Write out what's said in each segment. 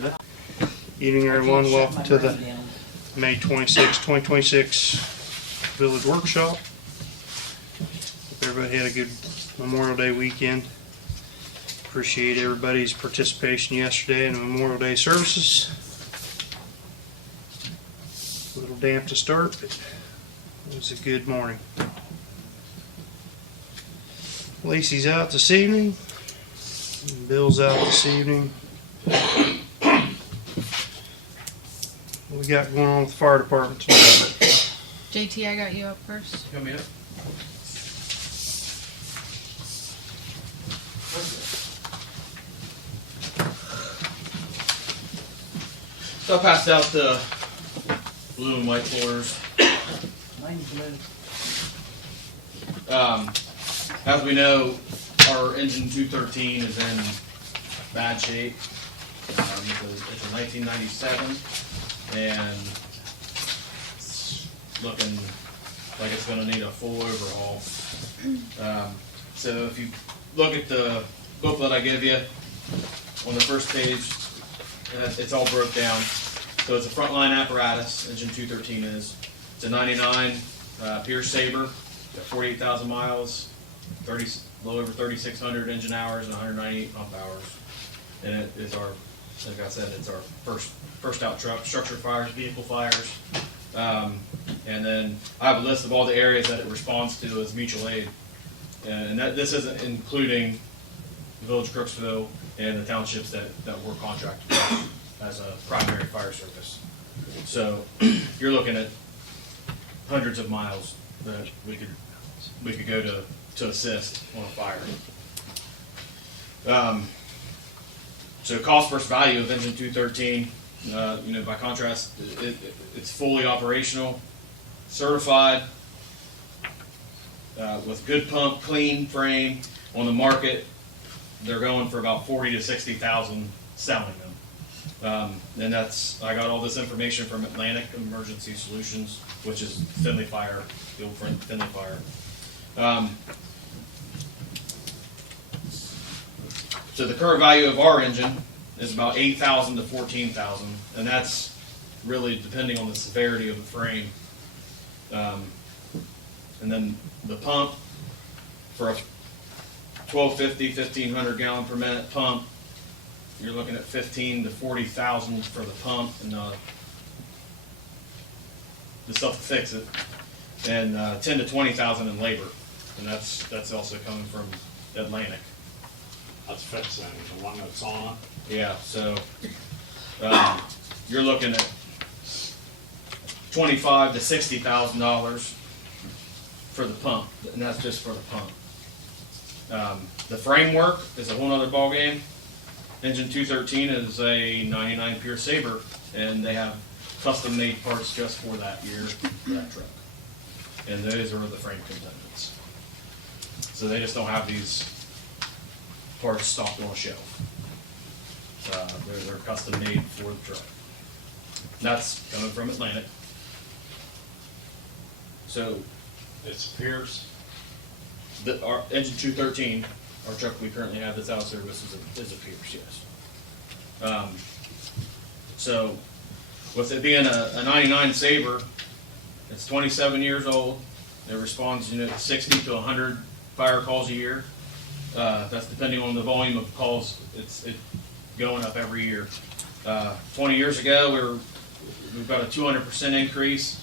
Linda. Evening, everyone. Welcome to the May 26, 2026 Village Workshop. Hope everybody had a good Memorial Day weekend. Appreciate everybody's participation yesterday in the Memorial Day services. A little damp to start, but it was a good morning. Lacey's out this evening. Bill's out this evening. What we got going on with the fire department tonight? JT, I got you up first. Come in. So I passed out the blue and white floors. Mine's blue. As we know, our engine 213 is in bad shape. It's a 1997, and it's looking like it's going to need a full overhaul. So if you look at the booklet I give you, on the first page, it's all broke down. So it's a frontline apparatus, engine 213 is. It's a 99 Pierce Saber, got 48,000 miles, a little over 3,600 engine hours, and 198 pump hours. And it is our, like I said, it's our first out truck, structure fires, vehicle fires. And then I have a list of all the areas that it responds to as mutual aid. And this isn't including the village of Crooksville and the townships that we're contracted with as a primary fire service. So you're looking at hundreds of miles that we could go to assist on a fire. So cost versus value of engine 213, by contrast, it's fully operational, certified, with good pump, clean frame. On the market, they're going for about 40 to 60,000 selling them. And I got all this information from Atlantic Emergency Solutions, which is Finley Fire, the old friend Finley Fire. So the current value of our engine is about 8,000 to 14,000, and that's really depending on the severity of the frame. And then the pump for a 1250, 1,500 gallon per minute pump, you're looking at 15 to 40,000 for the pump and the stuff to fix it, and 10 to 20,000 in labor, and that's also coming from Atlantic. That's fixing the one that's on it. Yeah, so you're looking at $25,000 to $60,000 for the pump, and that's just for the pump. The framework is a whole other ballgame. Engine 213 is a 99 Pierce Saber, and they have custom-made parts just for that year for that truck, and those are the frame components. So they just don't have these parts stocked on a shelf. They're custom made for the truck. That's coming from Atlantic. So It's Pierce. our engine 213, our truck we currently have that's out of service is a Pierce, yes. So with it being a 99 Saber, it's 27 years old. It responds 60 to 100 fire calls a year. That's depending on the volume of calls. It's going up every year. 20 years ago, we've got a 200% increase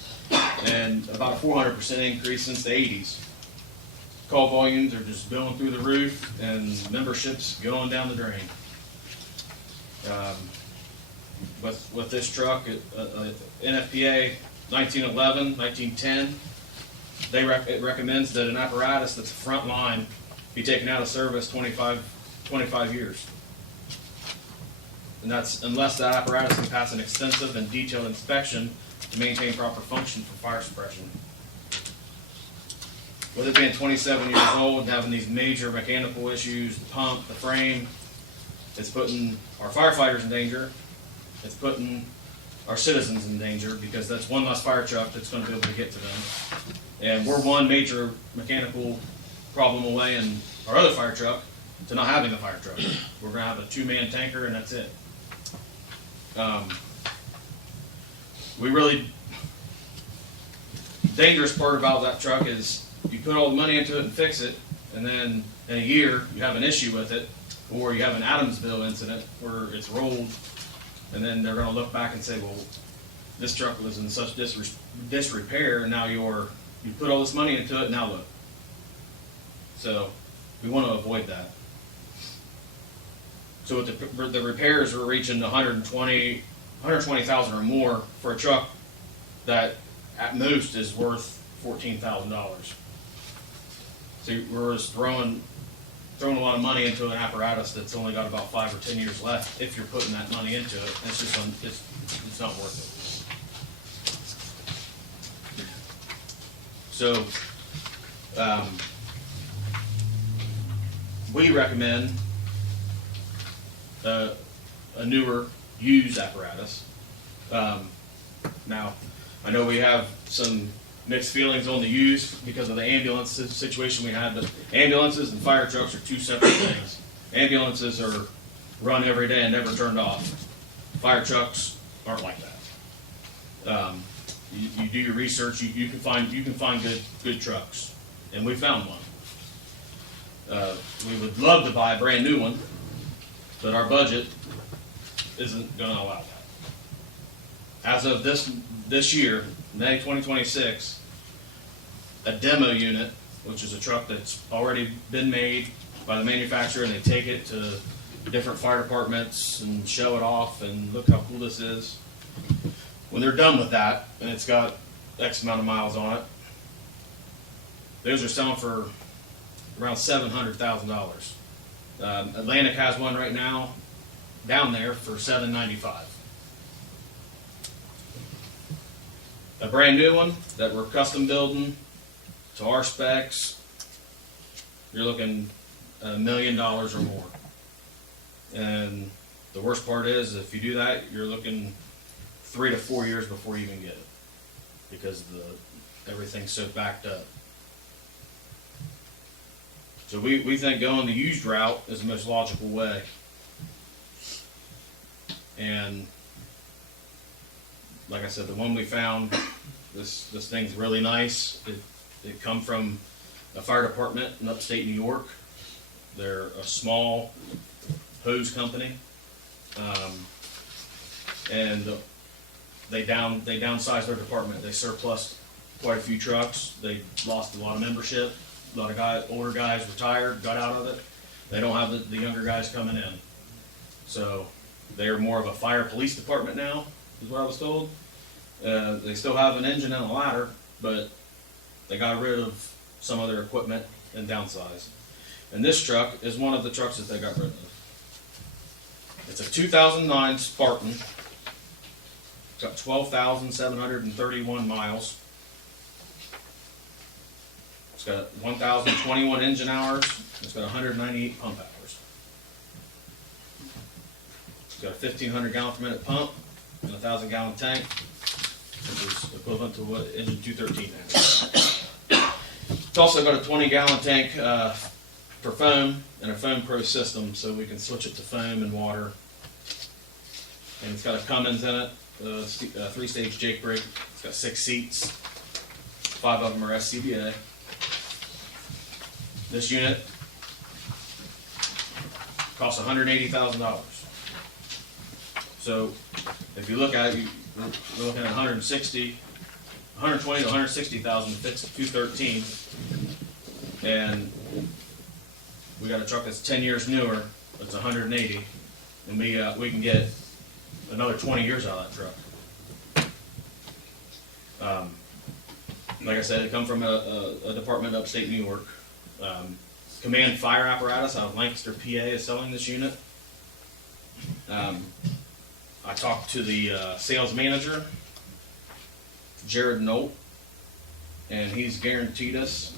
and about a 400% increase since the 80s. Call volumes are just going through the roof, and memberships going down the drain. With this truck, NFPA 1911, 1910, it recommends that an apparatus that's front line be taken out of service 25 years. And that's unless that apparatus can pass an extensive and detailed inspection to maintain proper function for fire suppression. With it being 27 years old and having these major mechanical issues, the pump, the frame, it's putting our firefighters in danger. It's putting our citizens in danger, because that's one less fire truck that's going to be able to get to them. And we're one major mechanical problem away in our other fire truck to not having a fire truck. We're going to have a 2-man tanker, and that's it. We really, dangerous part about that truck is you put all the money into it and fix it, and then in a year you have an issue with it, or you have an Adamsville incident where it's rolled, and then they're gonna look back and say, well, this truck was in such disrepair, and now you put all this money into it, now look. So we want to avoid that. So with the repairs, we're reaching 120,000 or more for a truck that at most is worth $14,000. So we're just throwing a lot of money into an apparatus that's only got about 5 or 10 years left. If you're putting that money into it, it's just it's not worth it. So we recommend a newer used apparatus. Now, I know we have some mixed feelings on the used because of the ambulance situation we had, but ambulances and fire trucks are two separate things. Ambulances are run every day and never turned off. Fire trucks aren't like that. You do your research. You can find good trucks, and we found one. We would love to buy a brand new one, but our budget isn't going to allow that. As of this year, May 2026, a demo unit, which is a truck that's already been made by the manufacturer, and they take it to different fire departments and show it off and look how cool this is. When they're done with that, and it's got X amount of miles on it, those are selling for around $700,000. Atlantic has one right now down there for $795. A brand new one that we're custom building to our specs, you're looking at $1 million or more. And the worst part is, if you do that, you're looking 3 to 4 years before you even get it, because everything's so backed up. So we think going the used route is the most logical way. And like I said, the one we found, this thing's really nice. It come from a fire department in upstate New York. They're a small hose company, and they downsized their department. They surplused quite a few trucks. They lost a lot of membership. A lot of older guys retired, got out of it. They don't have the younger guys coming in. So they're more of a fire police department now, is what I was told. They still have an engine and a ladder, but they got rid of some of their equipment and downsized. And this truck is one of the trucks that they got rid of. It's a 2009 Spartan. It's got 12,731 miles. It's got 1,021 engine hours. It's got 198 pump hours. It's got a 1,500 gallon per minute pump and a 1,000 gallon tank, which is equivalent to what engine 213 has. It's also got a 20 gallon tank for foam and a Foam Pro system, so we can switch it to foam and water. And it's got a Cummins in it, a 3-stage Jake brake. It's got 6 seats. 5 of them are SCBA. This unit costs $180,000. So if you look at it, we're looking at 120 to 160,000 to fix the 213, and we got a truck that's 10 years newer. That's 180, and we can get another 20 years out of that truck. Like I said, it come from a department upstate New York. Command Fire Apparatus out of Lancaster, PA is selling this unit. I talked to the sales manager, Jared Knoll, and he's guaranteed us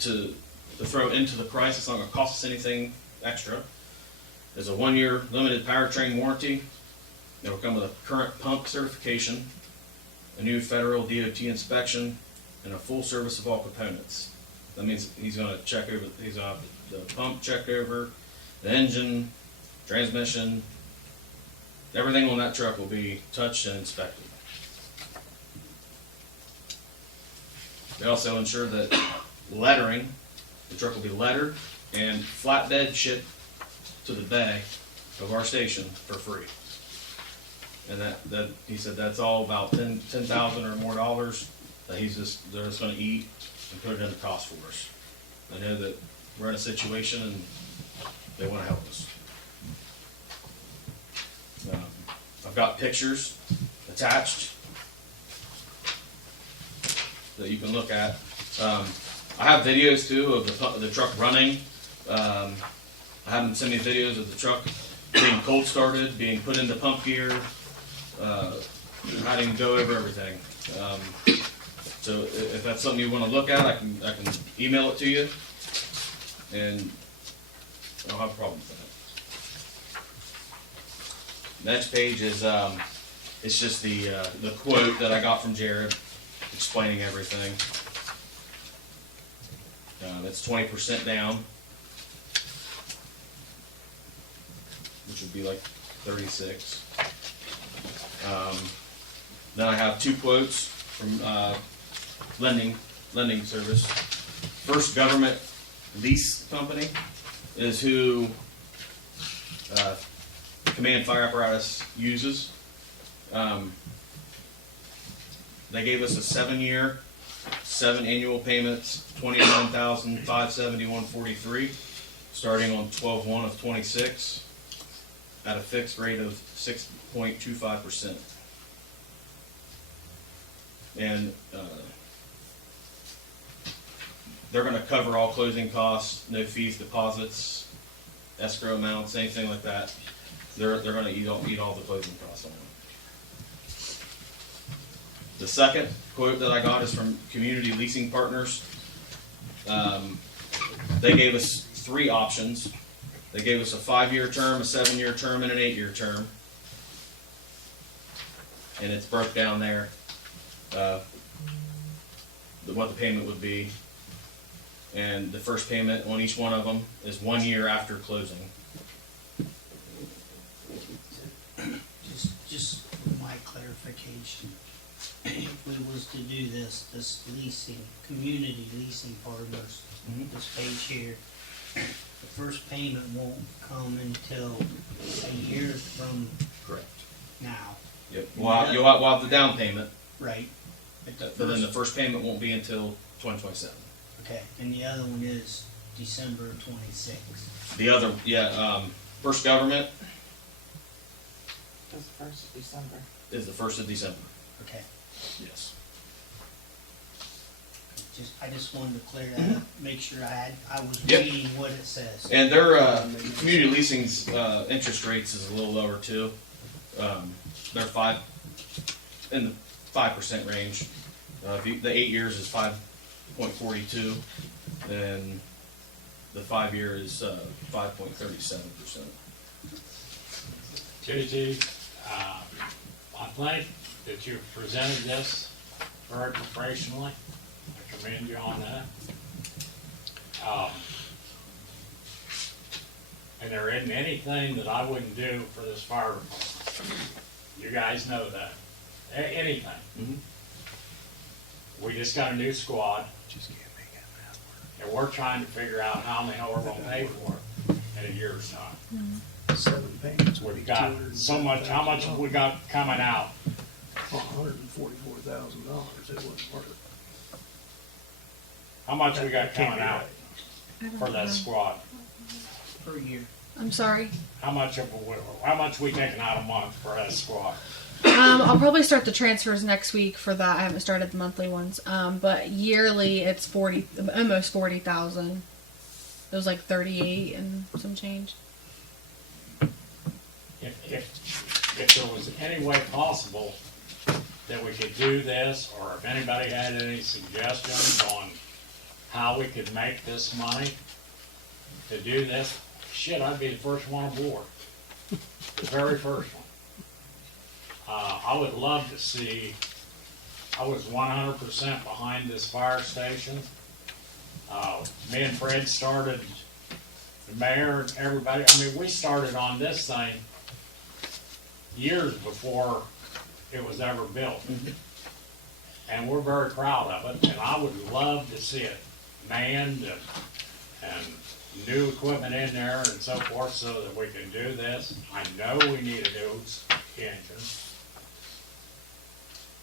to throw into the price. It's not going to cost us anything extra. There's a 1-year limited powertrain warranty. It will come with a current pump certification, a new federal DOT inspection, and a full service of all components. That means he's going to check over. He's going to have the pump checked over, the engine, transmission, everything on that truck will be touched and inspected. They also ensure that lettering, the truck will be lettered and flatbed shipped to the bay of our station for free. And that he said that's all about $10,000 or more dollars that they're just gonna eat and put it in the cost for us. I know that we're in a situation and they wanna help us. I've got pictures attached that you can look at. I have videos too of the truck running. I have them send me videos of the truck being cold started, being put into pump gear, how to go over everything. So if that's something you want to look at, I can email it to you, and I don't have a problem with that. Next page is it's just the quote that I got from Jared explaining everything. It's 20% down, which would be like 36. Then I have two quotes from lending service. First Government Lease Company is who Command Fire Apparatus uses. They gave us a 7-year, 7 annual payments, $29,571.43, starting on 12/1 of 26, at a fixed rate of 6.25%. And they're going to cover all closing costs, no fees, deposits, escrow amounts, anything like that. They're going to eat all the closing costs on it. The second quote that I got is from Community Leasing Partners. They gave us 3 options. They gave us a 5-year term, a 7-year term, and an 8-year term. And it's broke down there, what the payment would be. And the first payment on each one of them is 1 year after closing. Just for my clarification, if we was to do this leasing, Community Leasing Partners, this page here, the first payment won't come until a year from Correct. now, Yep. You'll have the down payment, right? but then the first payment won't be until 2027. Okay, and the other one is December 26th. The other, First Government It was the 1st of December. is the 1st of December. Okay, Yes. I just wanted to clear that up, make sure I was Yep. reading what it says. And their community leasing's interest rates is a little lower too. They're in the 5% range. The 8 years is 5.42, and the 5-year is 5.37%. JT, I think that you presented this very professionally. I commend you on that. And there isn't anything that I wouldn't do for this fire department. You guys know that. Anything. Mhm. We just got a new squad, and we're trying to figure out how the hell we're gonna pay for it in a year's time. 7 payments would be We've got so much, how much have we got coming out? $144,000, it wouldn't work. How much we got That can't coming be out right. I don't for that know. squad? Per year. I'm sorry. How much we taking out a month for that squad? I'll probably start the transfers next week for that. I haven't started the monthly ones. But yearly it's almost 40,000. It was like 38 and some change. If there was any way possible that we could do this, or if anybody had any suggestions on how we could make this money to do this, shit, I'd be the first one aboard. The very first one. I would love to see, I was 100% behind this fire station. Me and Fred started, the mayor and everybody, I mean, we started on this thing years before it was ever built. And we're very proud of it, and I would love to see it manned and new equipment in there and so forth so that we can do this. I know we need a new engine.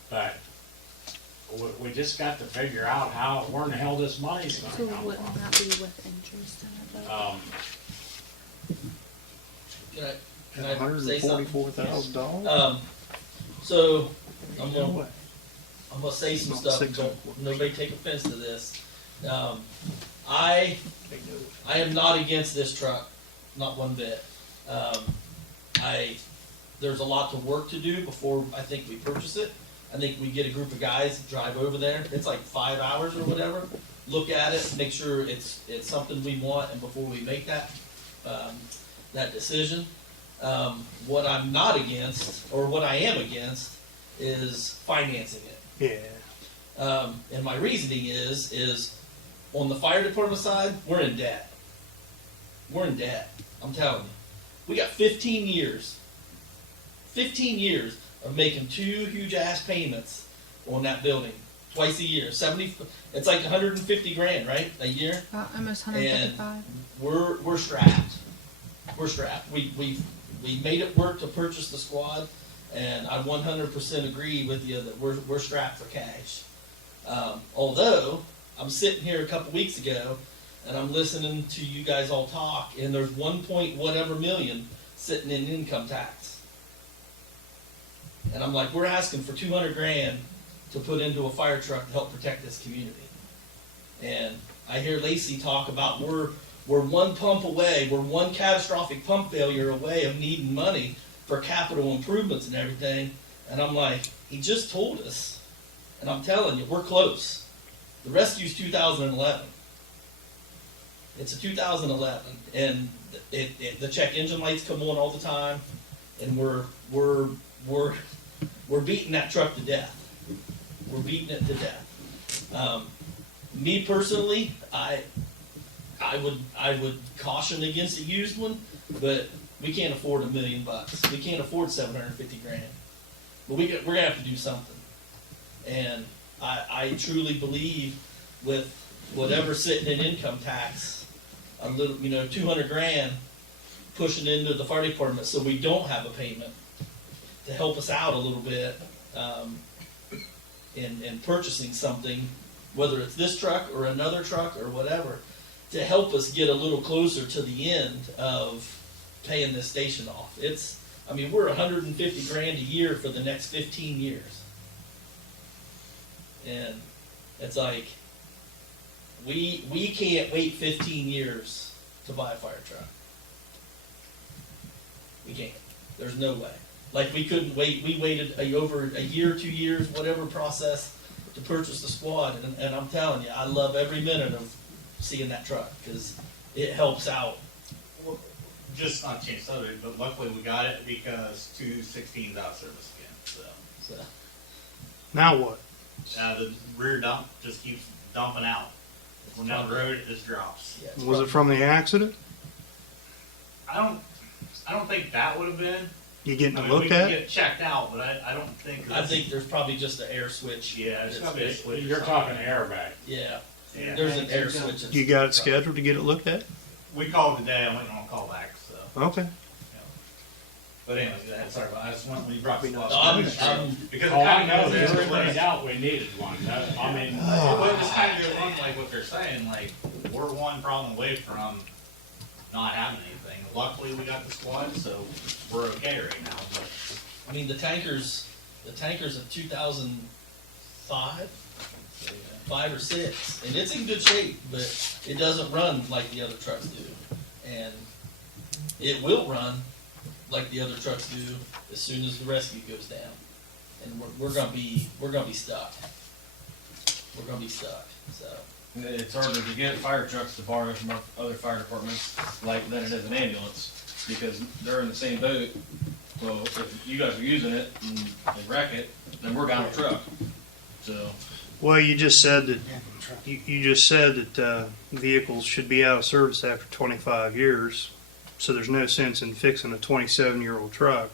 But we just got to figure out where in the hell this money's So gonna come wouldn't from. that be with interest in it though? Can I say something? $144,000? So I'm No gonna, way. I'm gonna say some Not stuff. 600. Don't nobody take offense to this. I am not against this truck, not one bit. There's a lot to work to do before I think we purchase it. I think we get a group of guys, drive over there. It's like 5 hours or whatever. Look at it, make sure it's something we want, and before we make that decision. What I'm not against, or what I am against, is financing it. Yeah. And my reasoning is on the fire department side, we're in debt. We're in debt. I'm telling you. We got 15 years of making 2 huge ass payments on that building twice a year. It's like 150 grand, right? A year? Almost 155. We're strapped. We're strapped. We made it work to purchase the squad, and I 100% agree with you that we're strapped for cash. Although I'm sitting here a couple weeks ago, and I'm listening to you guys all talk, and there's 1 point whatever million sitting in income tax, and I'm like, we're asking for 200 grand to put into a fire truck to help protect this community. And I hear Lacey talk about we're one pump away, we're one catastrophic pump failure away of needing money for capital improvements and everything. And I'm like, he just told us. And I'm telling you, we're close. The rescue's 2011. It's a 2011, and the check engine lights come on all the time, and we're beating that truck to death. We're beating it to death. Me personally, I would caution against a used one, but we can't afford $1 million. We can't afford 750 grand. But we're gonna have to do something. And I truly believe with whatever's sitting in income tax, a little, 200 grand pushing into the fire department so we don't have a payment to help us out a little bit in purchasing something, whether it's this truck or another truck or whatever, to help us get a little closer to the end of paying this station off. We're 150 grand a year for the next 15 years. And it's like, we can't wait 15 years to buy a fire truck. We can't. There's no way. Like, we couldn't wait. We waited over a year, 2 years, whatever process to purchase the squad. And I'm telling you, I love every minute of seeing that truck because it helps out. Well, just not change subject, but luckily we got it because 216's out of service again, so. Now what? The rear dump just keeps dumping out. When down the road, it just drops. Yeah, it's Was it from the accident? I don't think that would have been. You getting I it mean, we looked can at? get checked out, but I don't think. I think there's probably just an air switch. Yeah, it's gotta be a switch. or You're something. talking airbag. Yeah. Yeah. There's an air switch. You got it scheduled to get it looked at? We called today. I'm waiting on a call back. So. Okay. But anyway, sorry. I just want we brought this up. I'm Because All it I kind know of is goes everybody into out we needed one. Well, this kind of goes on like what they're saying. Like we're one problem away from not having anything. Luckily, we got the squad, so we're okay right now. But the tankers of 2005, 5 or 6, and it's in good shape, but it doesn't run like the other trucks do, and it will run like the other trucks do as soon as the rescue goes down, and we're gonna be stuck. We're gonna be stuck. So It's harder to get fire trucks to borrow from other fire departments than it is an ambulance, because they're in the same boat. Well, if you guys are using it and they wreck it, then we're down a truck. So, Well, you just said that you just said that vehicles should be out of service after 25 years, so there's no sense in fixing a 27-year-old truck.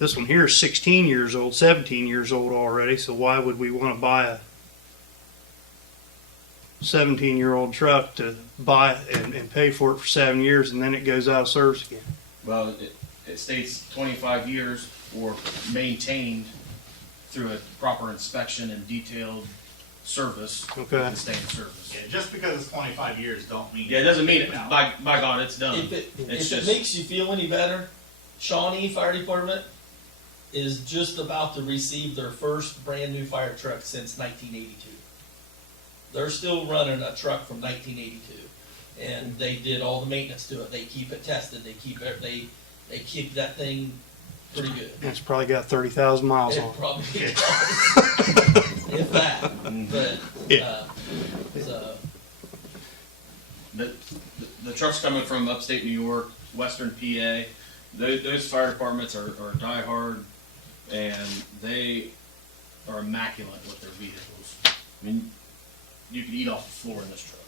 This one here is 16 years old, 17 years old already, so why would we want to buy a 17-year-old truck to buy and pay for it for 7 years and then it goes out of service again? Well, it states 25 years or maintained through a proper inspection and detailed service. Okay. And stay in service. Yeah, just because it's 25 years don't mean. Yeah, it doesn't mean it, No. by God, it's done. If it, It's if it just- makes you feel any better, Shawnee Fire Department is just about to receive their first brand new fire truck since 1982. They're still running a truck from 1982, and they did all the maintenance to it. They keep it tested. They keep that thing pretty good. It's probably got 30,000 miles It on it. probably does, if that. But Yeah. so The trucks coming from upstate New York, western PA, those fire departments are diehard, and they are immaculate with their vehicles. I mean, you could eat off the floor in this truck,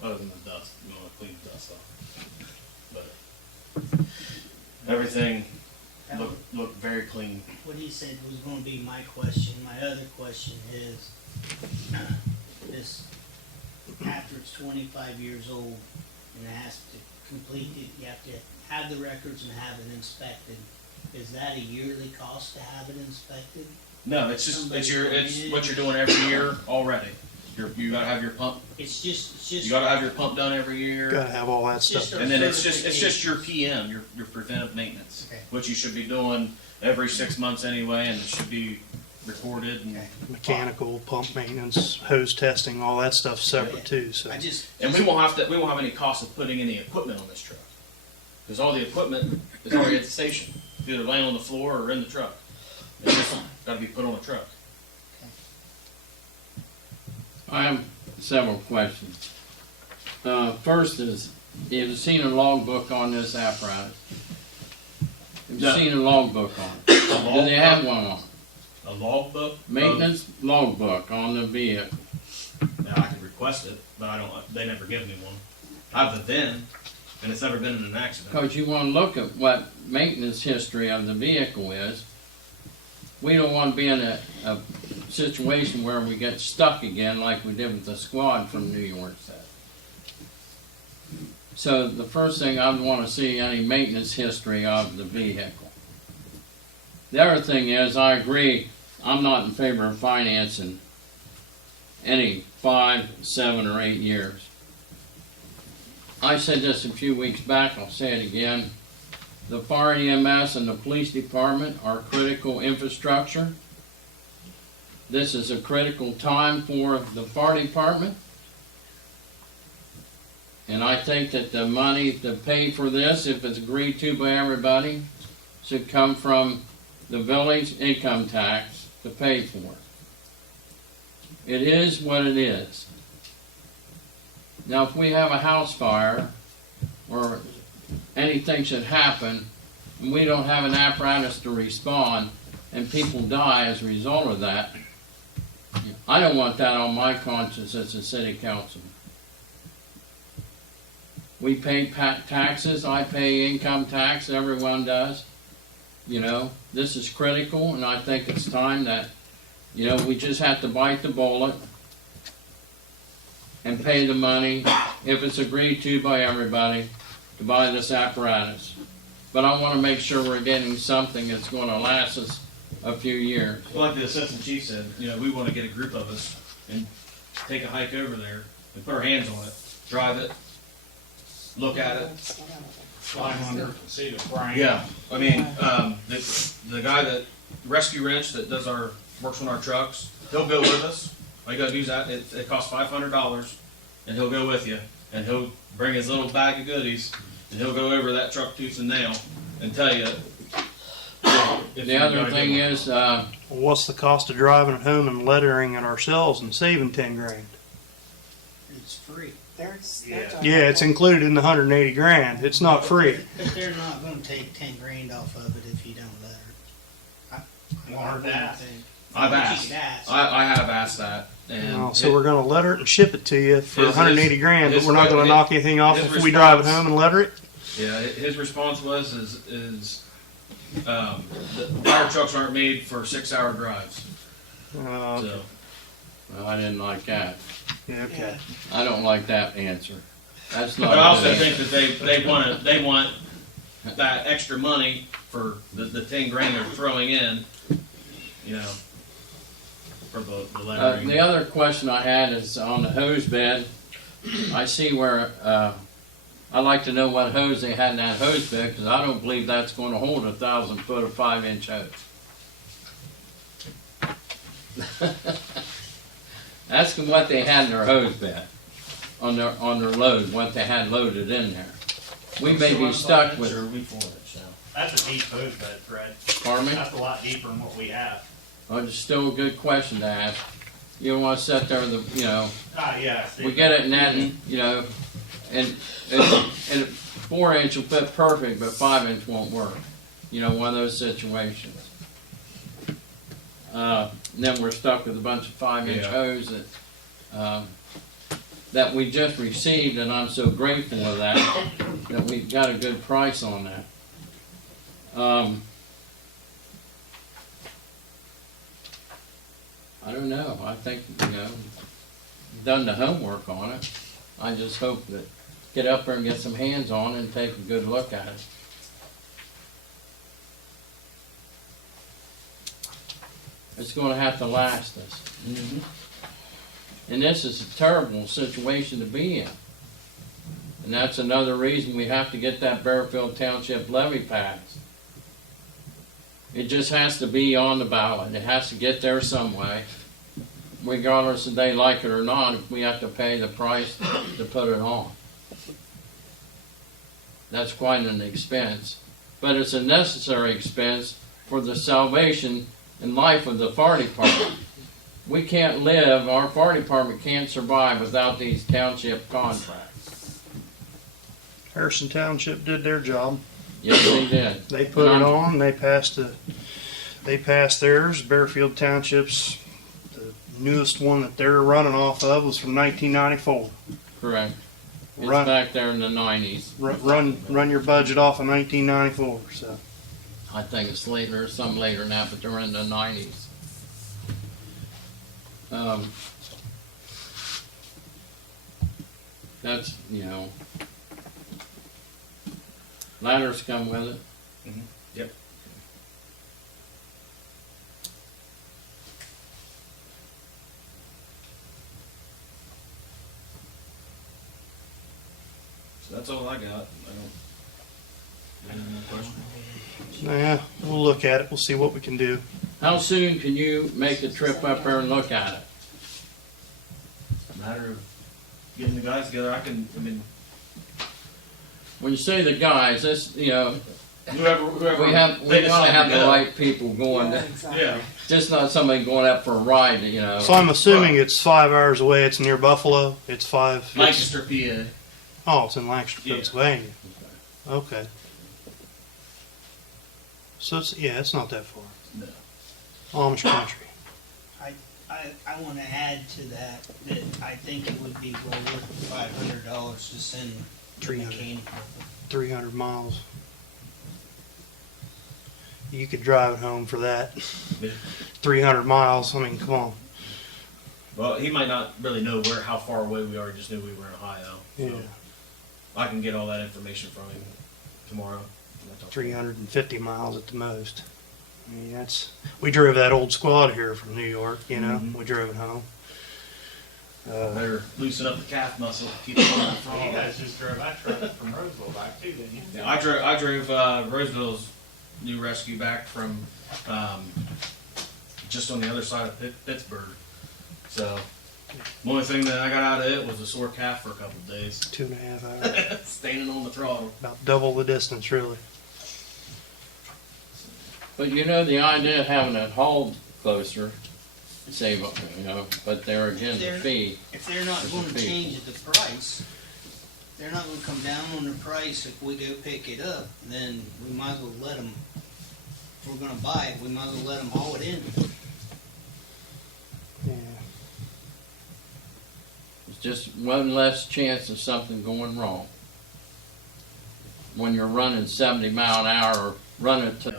other than the dust. You want to clean the dust off, but everything looked very clean. What he said was gonna be my question. My other question is, this, after it's 25 years old and it has to complete it, you have to have the records and have it inspected. Is that a yearly cost to have it inspected? No, it's what you're doing every year already. You gotta have your pump. It's just. You gotta have your pump done every year. Gotta have all that It's stuff. just a- And then it's just your PM, your preventive maintenance, Okay. which you should be doing every 6 months anyway, and it should be recorded. And, Okay. Mechanical, pump maintenance, hose testing, all that stuff separate too. So I just. and we won't have any cost of putting any equipment on this truck, because all the equipment is already at the station, it's either laying on the floor or in the truck. It's just got to be put on a truck. I have several questions. First is, have you seen a logbook on this apparatus? Have you No. seen a logbook on it? Do they have one on? A logbook? Maintenance logbook on the vehicle. Now, I could request it, but they never give me one. I have the VIN, and it's never been in an accident. Because you want to look at what maintenance history of the vehicle is. We don't want to be in a situation where we get stuck again like we did with the squad from New York State. So the first thing I'd want to see any maintenance history of the vehicle. The other thing is, I agree, I'm not in favor of financing any 5, 7, or 8 years. I said this a few weeks back, I'll say it again. The fire EMS and the police department are critical infrastructure. This is a critical time for the fire department. And I think that the money to pay for this, if it's agreed to by everybody, should come from the village income tax to pay for it. It is what it is. Now, if we have a house fire, or anything should happen, and we don't have an apparatus to respond, and people die as a result of that, I don't want that on my conscience as a city councilman. We pay taxes, I pay income tax, everyone does. You know, this is critical, and I think it's time that, you know, we just have to bite the bullet and pay the money, if it's agreed to by everybody, to buy this apparatus. But I want to make sure we're getting something that's going to last us a few years. Well, like the assistant chief said, we want to get a group of us and take a hike over there and put our hands on it, drive it, look at it. climb under, see the frame. Yeah, I mean, the guy that Rescue Wrench that works on our trucks, he'll go with us. All you gotta do is that it costs $500, and he'll go with you, and he'll bring his little bag of goodies, and he'll go over that truck tooth and nail and tell you. The other thing is, what's the cost of driving it home and lettering it ourselves and saving 10 grand? It's free. Yeah, it's included in the 180 grand. It's not free. But they're not gonna take 10 grand off of it if you don't let her. I wouldn't think. I've You asked. could ask. I have asked that, and So we're going to letter it and ship it to you for His- 180 grand, but his- we're not going to knock anything off his if we drive it response- home and letter it? yeah, his response was is The fire trucks aren't made for 6-hour drives, Okay. so. Well, I didn't like that. Yeah, okay. I don't like that answer. That's not But I a also good think answer. that they want that extra money for the 10 grand they're throwing in, you know, for the lettering. The other question I had is on the hose bed. I see where, I'd like to know what hose they had in that hose bed, because I don't believe that's gonna hold 1,000 foot of 5-inch hose. Ask them what they had in their hose bed, on their load, what they had loaded in there. We may be stuck with, That's a deep hose bed, Fred. pardon me? That's a lot deeper than what we have. Oh, it's still a good question to ask. You don't wanna sit there, you know, Ah, yeah. we get it in that, you know, and 4-inch will fit perfect, but 5-inch won't work. You know, one of those situations. Then we're stuck with a bunch of 5-inch Yeah. hose that we just received, and I'm so grateful for that we got a good price on that. I don't know. I think, you know, done the homework on it. I just hope that get up there and get some hands on it and take a good look at it. It's gonna have to last us. Mhm. And this is a terrible situation to be in. And that's another reason we have to get that Bearfield Township levy passed. It just has to be on the ballot. It has to get there some way. Regardless if they like it or not, if we have to pay the price to put it on. That's quite an expense. But it's a necessary expense for the salvation and life of the fire department. We can't live, our fire department can't survive without these township contracts. Harrison Township did their job. Yes, they did. They put it on, they passed theirs. Bearfield Township's, the newest one that they're running off of was from 1994. Correct. It's Run- back there in the 90s. Run your budget off of 1994, so. I think it's later, some later than that, but they're in the 90s. That's, you know, ladders come with it. Yep. So that's all I got. I don't. Any more questions? Yeah, we'll look at it, we'll see what we can do. How soon can you make the trip up there and look at it? It's a matter of getting the guys together. I mean, When you say the guys, this, you know, whoever we they want to decide have the go. right people going, Yeah. just not somebody going up for a ride, you know. So I'm assuming it's 5 hours away, it's near Buffalo, it's 5. Lancaster, PA. Oh, it's in Lancaster, Yeah. Pennsylvania. Okay. So it's, yeah, it's not that far. No. Amish country. I want to add to that I think it would be well worth $500 to send the 300. mechanic. 300 miles. You could drive it home for that. 300 miles, I mean, come on. Well, he might not really know how far away we are. He just knew we were in Ohio. So Yeah. I can get all that information from him tomorrow. 350 miles at the most. I mean, we drove that old squad here from New York, you know, Mhm. we drove it home. Better loosen up the calf muscle. Keep it on that You throttle. guys just drove that truck from Roseville back too, didn't you? Yeah, I drove Roseville's new rescue back from just on the other side of Pittsburgh. So the only thing that I got out of it was a sore calf for a couple of days. 2.5 hours. Standing on the throttle. About double the distance, really. But you know, the idea of having it hauled closer, save, you know, but there again, the fee. If they're not There's going a to fee. change the price, they're not going to come down on the price if we go pick it up, then we might as well let them, if we're going to buy it, we might as well let them haul it in. Yeah. It's just one less chance of something going wrong. When you're running 70 mile an hour or running to,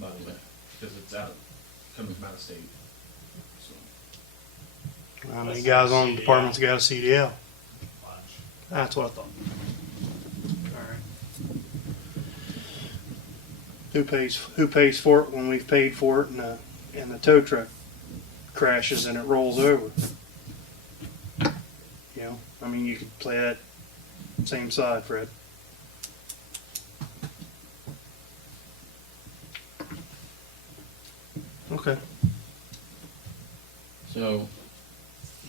money, because it's coming from out of state. So, How many guys on the department's got a CDL? Bunch. That's what I thought. Alright. Who pays for it when we've paid for it and the tow truck crashes and it rolls over? You know, I mean, you could play that same side, Fred. Okay. So,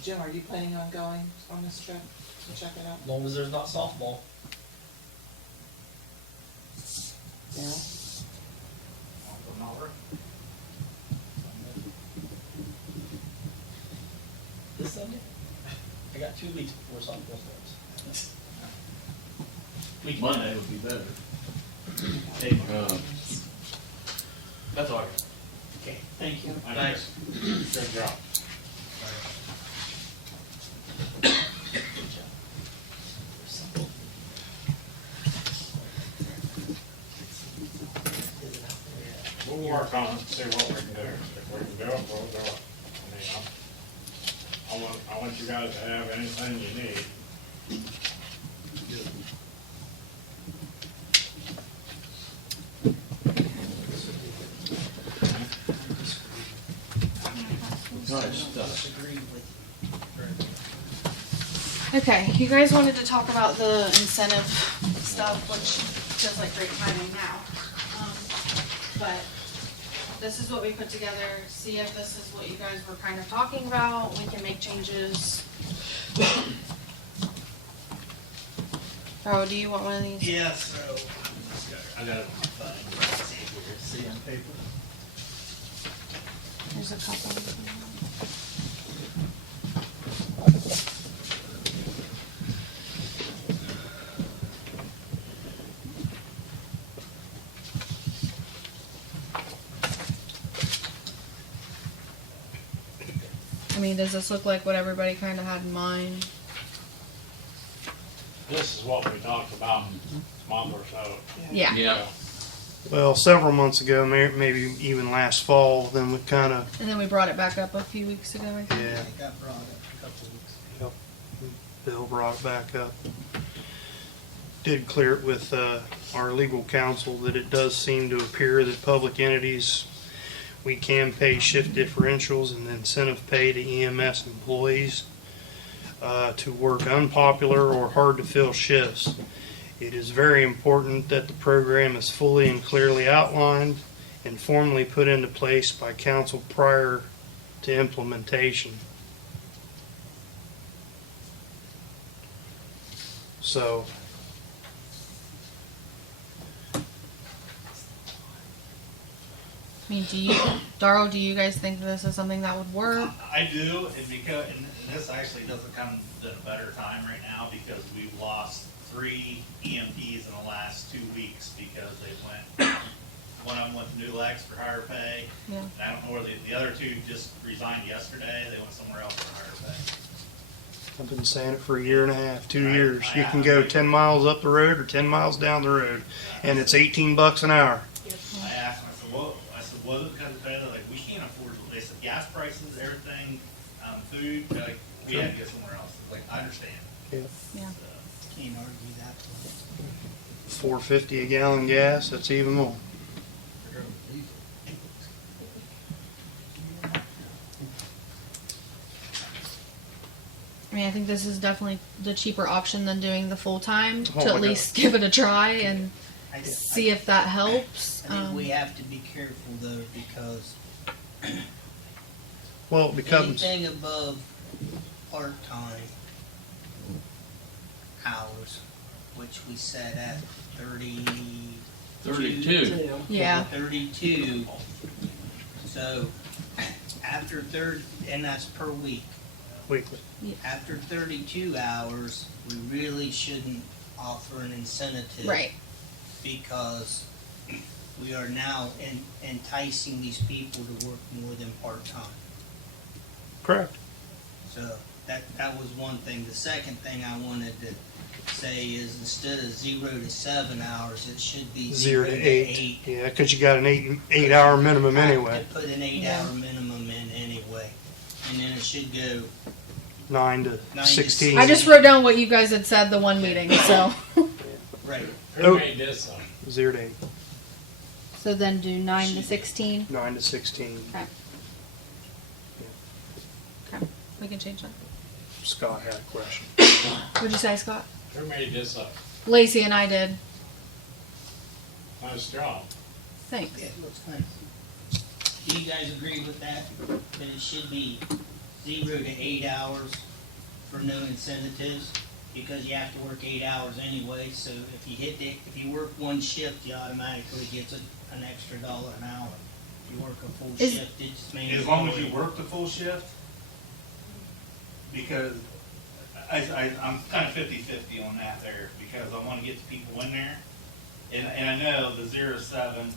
Jim, are you planning on going on this trip to check it out? As long as there's not softball. Yeah. This Sunday? I got 2 weeks before softball starts. Monday would be better. That's all I got. Okay, thank you. Thanks. Good job. We'll work on it, see what we can do. If we can do it, we'll do it. I mean, I want you guys to have anything you need. nice stuff. Disagree with Okay, you guys wanted to talk about the incentive stuff, which feels like great timing now. But this is what we put together, see if this is what you guys were kind of talking about, we can make changes. Oh, do you want one of these? Yeah, so. I got it. See on paper. There's a couple. I mean, does this look like what everybody kind of had in mind? This is what we talked about a month or so. Yeah. Yeah. Well, several months ago, maybe even last fall, then we kind of, And then we brought it back up a few weeks ago, I think. yeah, it got brought up a couple weeks ago. Bill brought it back up. Did clear it with our legal counsel that it does seem to appear that public entities, we can pay shift differentials and incentive pay to EMS employees to work unpopular or hard to fill shifts. It is very important that the program is fully and clearly outlined and formally put into place by council prior to implementation. So, I mean, Darrell, do you guys think this is something that would work? I do, and because, and this actually doesn't come at a better time right now because we've lost 3 EMPs in the last 2 weeks because they went, one of them went to New Lex for higher pay. Yeah. And I don't know where the other 2 just resigned yesterday, they went somewhere else for higher pay. I've been saying it for a year and a half, 2 Right. years. You can go 10 miles up the road or 10 miles down the road, and it's $18 an hour. I asked them, what is it because they're like, we can't afford, they said gas prices, everything, food, they're like, we had to go somewhere else. Like, I understand. Yeah. Yeah. So, Can't argue that point. $4.50 a gallon gas, that's even more. I mean, I think this is definitely the cheaper option than doing the full time Oh to my at least give it a try and I see if that helps. I think we have to be careful though, because Well, it becomes, anything above part-time hours, which we set at 32. Yeah. 32. So after and that's per week. weekly. After 32 hours, we really shouldn't offer an incentive. Right. Because we are now enticing these people to work more than part-time. Correct. So that was one thing. The second thing I wanted to say is instead of 0 to 7 hours, it should be 0 to 8. Yeah, because you got an 8 hour minimum anyway. Put an 8-hour minimum in anyway, and then it should go 9 to 9 to 16. I just wrote down what you guys had said the one meeting, so. right. Who made this up? 0 to 8. So then do 9 to 16. 9 to 16. Okay, we can change that. Scott had a question. What'd you say, Scott? Who made this up? Lacey and I did. Nice job. Thanks. Yeah, looks nice. Do you guys agree with that? That it should be 0 to 8 hours for no incentives? Because you have to work 8 hours anyway, so if you work one shift, you automatically get an extra $1 an hour. If you work a full Is- shift, it's mainly. As long as you work the full shift, because I'm kind of 50-50 on that there, because I want to get the people in there. And I know the 0 to 7,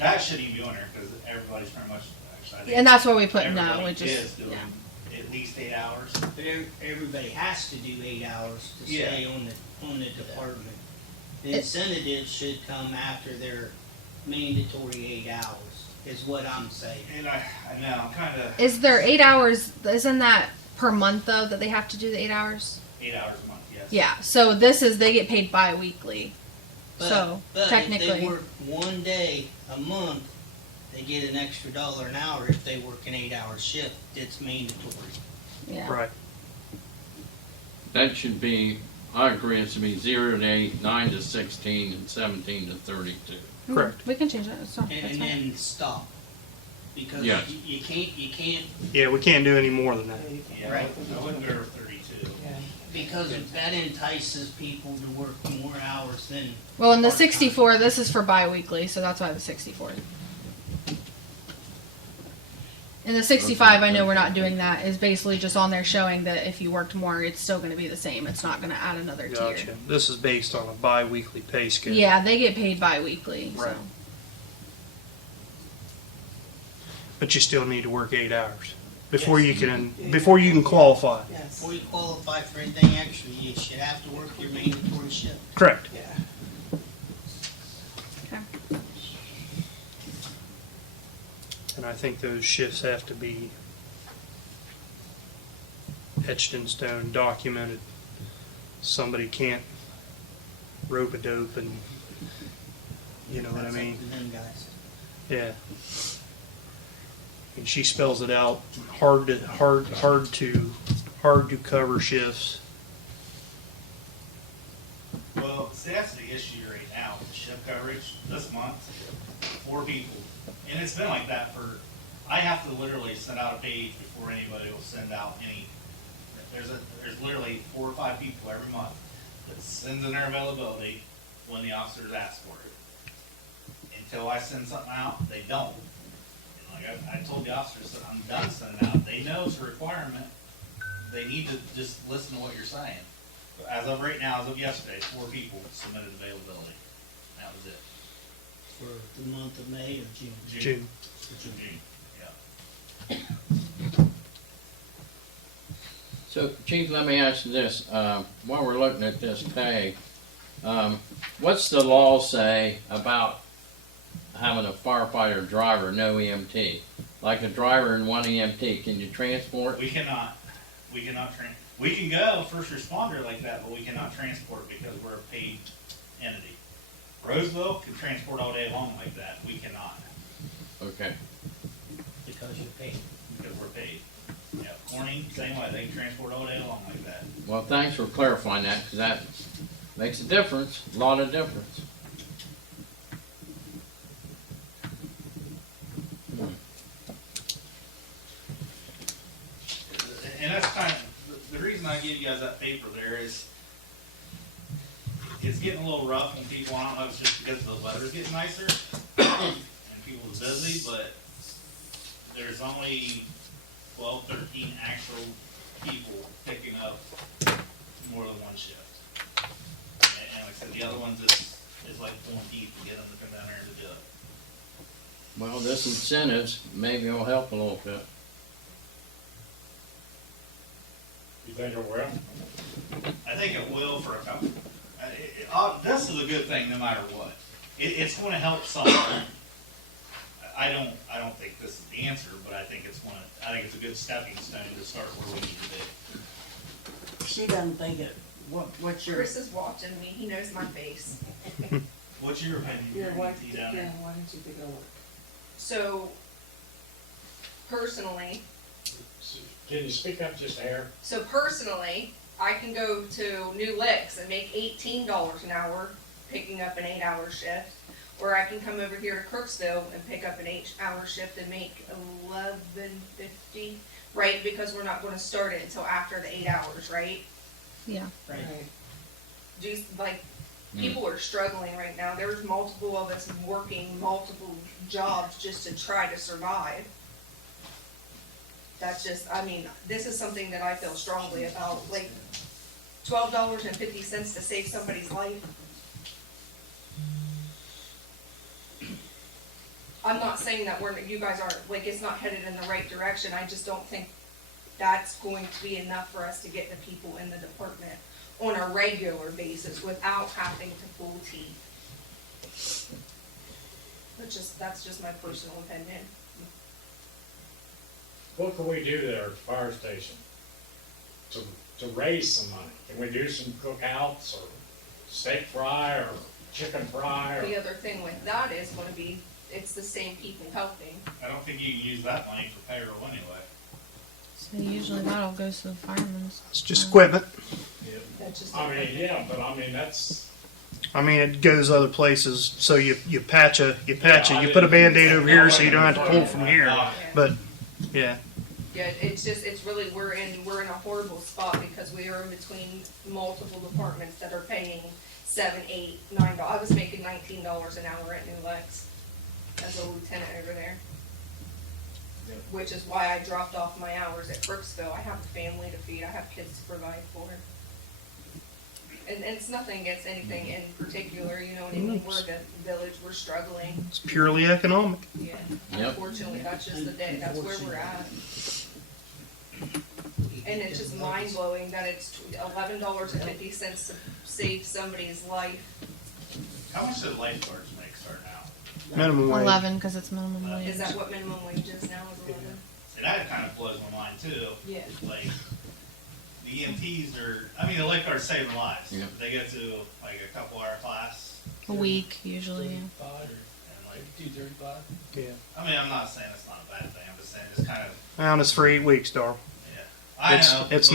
that shouldn't even be on there, because everybody's pretty much, actually, I think And that's where we put no, everybody which is is, doing yeah. at least 8 hours. But everybody has to do 8 hours to Yeah. stay on the department. The It- incentives should come after their mandatory 8 hours, is what I'm saying. And I know, I'm kind of Is there 8 hours, isn't that per month though, that they have to do the 8 hours? 8 hours a month, yes. Yeah, so this is, they get paid bi-weekly. But- So, but technically- if they work one day a month, they get an extra $1 an hour. If they work an 8-hour shift, it's mandatory. Yeah. Right. That should be, I agree, it should be 0 to 8, 9 to 16, and 17 to 32. Correct. We can change that, it's not, that's And fine. then stop. Because Yes. you can't, Yeah, we can't do any more than that. Yeah, Right. I wouldn't go over 32. because that entices people to work more hours than. Well, in the part-time. 64, this is for bi-weekly, so that's why the 64. In the 65, I know we're not doing that, is basically just on there showing that if you worked more, it's still gonna be the same, it's not gonna add another tier. Gotcha. This is based on a bi-weekly pay scale. Yeah, they get paid bi-weekly, so. Right. But you still need to work 8 hours before you can qualify. Yes. Before you qualify for anything extra, you should have to work your mandatory shift. Correct. Yeah. Okay. And I think those shifts have to be etched in stone, documented. Somebody can't rope a dope and, you know what I That's up mean? to them guys. Yeah. And she spells it out, hard to cover shifts. Well, see, that's the issue right now with the shift coverage this month. 4 people. And it's been like that for, I have to literally send out a page before anybody will send out any. There's literally 4 or 5 people every month that sends in their availability when the officers ask for it. Until I send something out, they don't. And like I told the officers that I'm done sending out. They know it's a requirement. They need to just listen to what you're saying. But as of right now, as of yesterday, 4 people submitted availability. That was it. For the month of May or June? June. For June, yeah. So, Chief, let me ask you this, while we're looking at this pay, what's the law say about having a firefighter driver, no EMT? Like a driver and 1 EMT, can you transport? We cannot we can go first responder like that, but we cannot transport because we're a paid entity. Roseville can transport all day long like that. We cannot Okay. Because you're paid. because we're paid. Yeah, Corning, same way. They can transport all day long like that. Well, thanks for clarifying that, because that makes a difference, a lot of difference. And that's kind of the reason I give you guys that paper there is it's getting a little rough on people. I don't know if it's just because the weather's getting nicer and people's busy, but there's only 12, 13 actual people picking up more than 1 shift. And like I said, the other ones is like pulling teeth to get them to come down there to do it. Well, this incentives maybe will help a little bit. You think it will? I think it will for a couple. This is a good thing no matter what. It's gonna help someone. I don't think this is the answer, but I think I think it's a good stepping stone to start where we need to be. She doesn't think it, what's your, Chris is watching me, he knows my face. What's your opinion? Yeah, why, Guarantee down there? why don't you take a look? So, personally, Can you speak up just a hair? I can go to New Licks and make $18 an hour, picking up an 8-hour shift. Or I can come over here to Crooksville and pick up an 8-hour shift and make $11.50, right? Because we're not gonna start it until after the 8 hours, right? Yeah. Right. People are struggling right now. There's multiple of us working multiple jobs just to try to survive. That's just, this is something that I feel strongly about, like $12.50 to save somebody's life. I'm not saying that you guys aren't, it's not headed in the right direction. I just don't think that's going to be enough for us to get the people in the department on a regular basis without having to pull teeth. That's just my personal opinion. What can we do there at the fire station to raise some money? Can we do some cookouts or steak fry or chicken fry? The other thing with that is gonna be, it's the same people helping. I don't think you can use that money for payroll anyway. So usually that all goes to the firemen's. It's just equipment. That's just. That's, It goes other places, so you patch it, you put a Band-Aid over here so you don't have to pull from here, but, yeah. Yeah, it's really, we're in a horrible spot because we are in between multiple departments that are paying $7, $8, $9. I was making $19 an hour at New Lex as a lieutenant over there. Which is why I dropped off my hours at Crooksville. I have a family to feed, I have kids to provide for. And it's nothing against anything in particular, we're a village, we're struggling. It's purely economic. Yeah, Yep. unfortunately, that's just the day, that's where we're at. And it's just mind blowing that it's $11.50 to save somebody's life. How much do lifeguards make starting out? Minimum wage. 11 because it's minimum wage. Is that what minimum wage is now, is 11? And that kind of blows my mind too. Yeah. Like, the EMTs are, the lifeguards saving lives. Yeah. They go to like a couple hour class. A week usually. 35 or And like, 235. Yeah. I'm not saying it's not a bad thing. I'm just saying it's kind of, And it's for 8 weeks, Darrell. yeah. I know. It's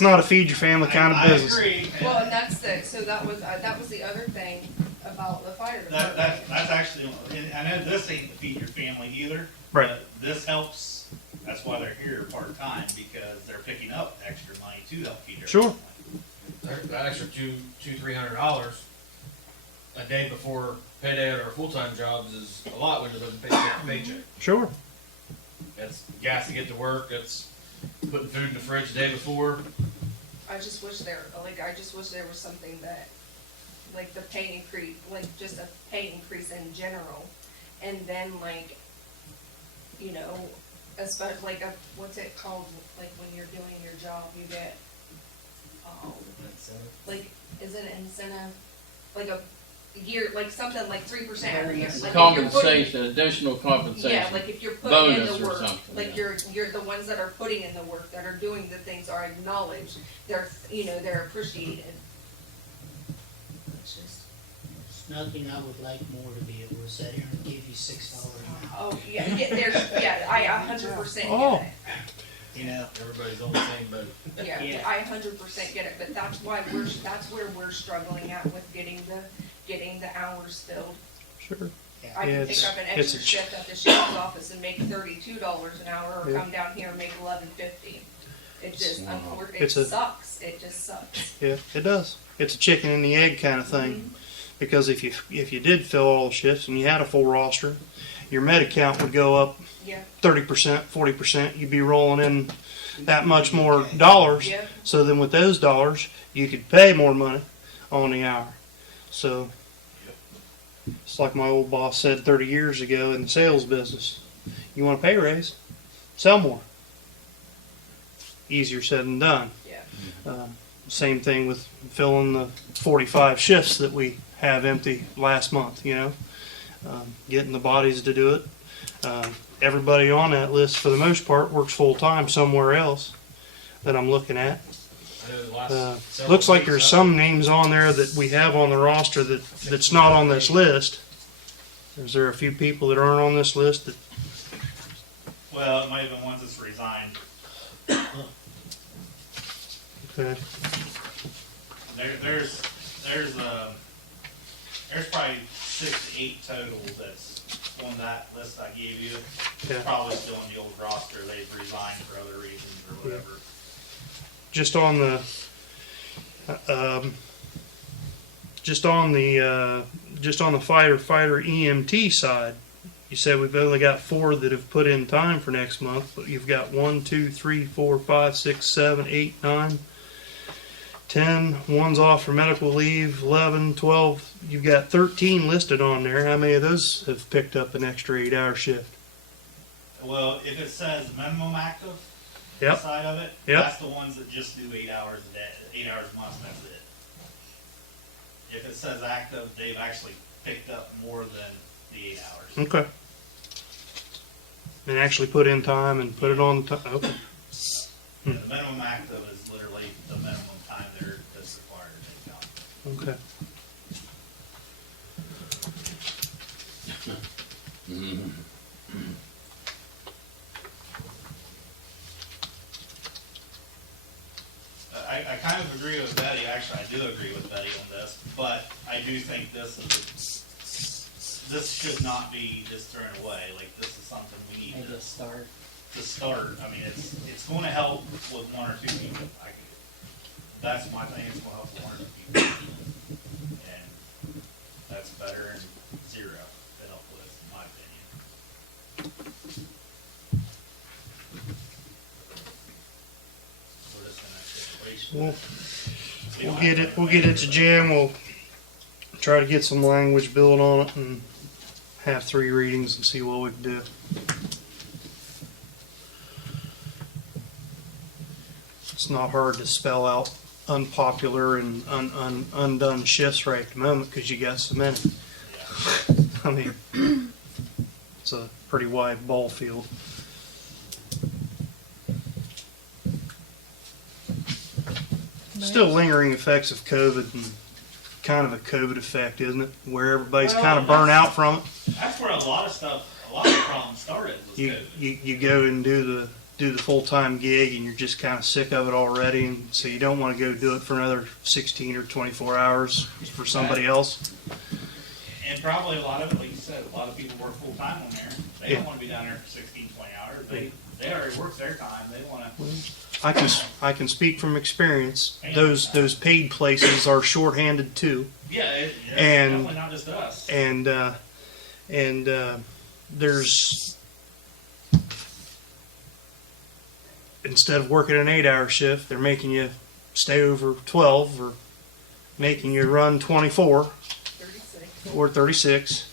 not a feed your family kind of business. I agree. Well, and that was the other thing about the fire department. That's actually, and I know this ain't to feed your family either. Right. But this helps, that's why they're here part-time, because they're picking up extra money to help feed their Sure. family. That extra $200-300 a day before payday at our full-time jobs is a lot when you're living paycheck to paycheck. Sure. That's gas to get to work, that's putting food in the fridge the day before. I just wish there was something that, like the pay increase, like just a pay increase in general. And then especially what's it called, like when you're doing your job, you get, is it an incentive? Like a year, like something like 3% every year. Like if you're putting- Compensation, additional compensation. Yeah, like if you're putting in Bonus the or work, something, like yeah. you're the ones that are putting in the work, that are doing the things are acknowledged, they're appreciated. It's just, There's nothing I would like more to be able to sit here and give you $6 an hour. oh, I 100% Oh. get Everybody's on the same boat. it. Yeah, I 100% get it, but that's where we're struggling at with getting the hours filled. Sure. I Yeah, can pick up an it's extra a shift at the sheriff's office and make $32 an hour, or Yeah. come down here and make $11.50. It just, unfortunately, it It's a- sucks. It just sucks. Yeah, it does. It's a chicken and the egg kind of thing. Because if you did fill all the shifts and you had a full roster, your med account would go up Yeah, 30%, 40%. You'd be rolling in that much more dollars. yeah. So then with those dollars, you could pay more money on the hour. So it's like my old boss said 30 years ago in the sales business. You want a pay raise? Sell more. easier said than done. Yeah. Same thing with filling the 45 shifts that we have empty last month, you know. Getting the bodies to do it. Everybody on that list, for the most part, works full-time somewhere else that I'm looking at. I know the last several Looks like weeks, there's some names on there that we have on the roster that's not on this list. Is there a few people that aren't on this list that, Well, it might have been ones that's resigned. okay, There's probably 6 to 8 total that's on that list I gave you. Yeah. Probably still in the old roster. They've resigned for other reasons or whatever. just on the, fighter EMT side, you said we've only got 4 that have put in time for next month, but you've got 1, 2, 3, 4, 5, 6, 7, 8, 9, 10. One's off for medical leave. 11, 12. You've got 13 listed on there. How many of those have picked up an extra 8-hour shift? Well, if it says minimum active Yep. side of it, Yep. that's the ones that just do 8 hours a day, 8 hours a month. That's it. If it says active, they've actually picked up more than the 8 hours. Okay. And actually put in time and put it on the time. Okay. Yeah, the minimum active is literally the minimum time that's required to take on. Okay. I kind of agree with Betty. Actually, I do agree with Betty on this, but I do think this should not be just thrown away. Like, this is something we need Maybe a start. to start. I mean, it's going to help with 1 or 2 people. That's my thing. It's going to help with 1 or 2 people, and that's better than 0 to help with, in my opinion. We're just in that situation. We'll get it to Jan. We'll try to get some language built on it and have 3 readings and see what we can do. It's not hard to spell out unpopular and undone shifts right at the moment because you got so many. I mean, it's a pretty wide ball field. Still lingering effects of COVID and kind of a COVID effect, isn't it? Where everybody's kind of burnt out from it. That's where a lot of the problems started, was COVID. You go and do the full-time gig and you're just kind of sick of it already, and so you don't want to go do it for another 16 or 24 hours for somebody else. And probably a lot of it, like you said, a lot of people work full-time on there. They Yeah. don't want to be down there for 16, 20 hours. They already worked their time. They want to. I can speak from experience. Those paid places are shorthanded too, Yeah, it's And- definitely not just us. and there's, instead of working an 8-hour shift, they're making you stay over 12 or making you run 24 36. or 36,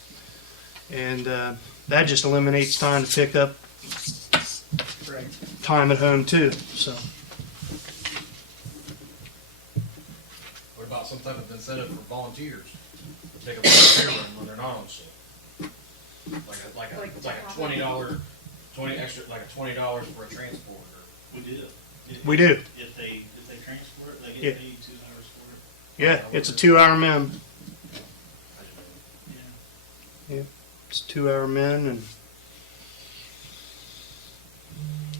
and that just eliminates time to pick up time at home too. So What about some type of incentive for volunteers? Take a volunteer run when they're not on shift. Like a $20, like $20 for a transport. We do. we do. If they transport it, they Yeah. get paid 2 hours for Yeah, it's a 2-hour min. it. Yeah. It's a 2-hour min, and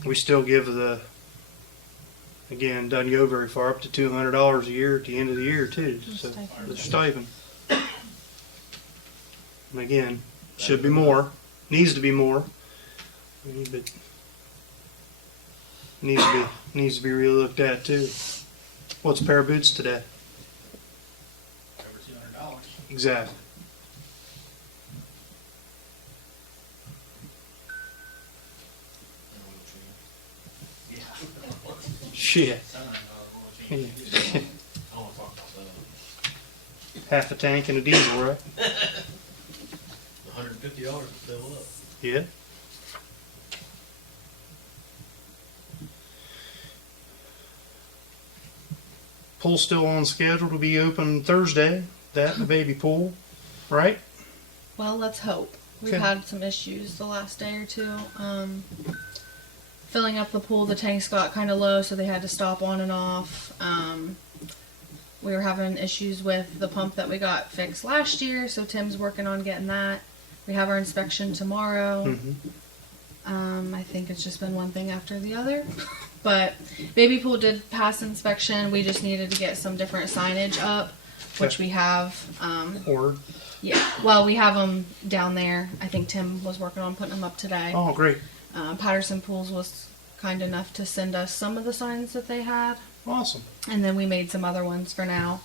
we still give again, doesn't go very far, up to $200 a year at the end of the year too. So the stipend. And again, should be more, needs to be more, but needs to be really looked at too. What's a pair of boots today? Over $200. Exactly. Yeah. Shit. $700 oil Yeah. change. I don't wanna talk about that. Half a tank and a diesel, right? $150 to fill up. Yeah. Pool's still on schedule to be open Thursday. That and the baby pool, right? Well, let's hope. We've Okay. had some issues the last day or two. Filling up the pool, the tanks got kind of low, so they had to stop on and off. We were having issues with the pump that we got fixed last year, so Tim's working on getting that. We have our inspection tomorrow. Mm-hmm. I think it's just been one thing after the other. But baby pool did pass inspection. We just needed to get some different signage up, which we have. Or Yeah, well, we have them down there. I think Tim was working on putting them up today. oh, great, Patterson Pools was kind enough to send us some of the signs that they had, awesome. and then we made some other ones for now.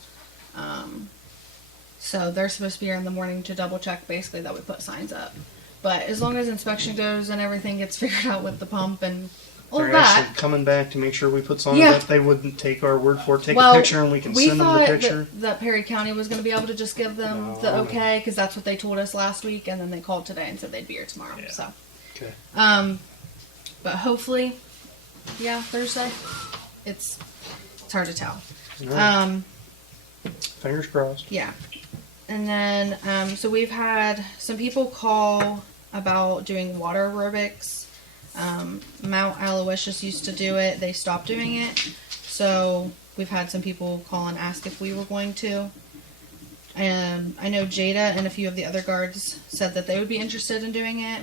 So they're supposed to be here in the morning to double check basically that we put signs up. But as long as inspection goes and everything gets figured out with the pump and all They're of that. actually coming back to make sure we put signs Yeah. up. They wouldn't take our word for it. Take Well, a picture and we can we send them the thought picture. that Perry County was going to be able to just give them No, the no. okay, because that's what they told us last week, and then they called today and said they'd be here tomorrow. Yeah. So, Okay. but hopefully, yeah, Thursday. It's hard to tell. All right. Um, Fingers crossed. yeah, and then so we've had some people call about doing water aerobics. Mount Aloysius used to do it. They stopped doing it. So we've had some people call and ask if we were going to. And I know Jada and a few of the other guards said that they would be interested in doing it.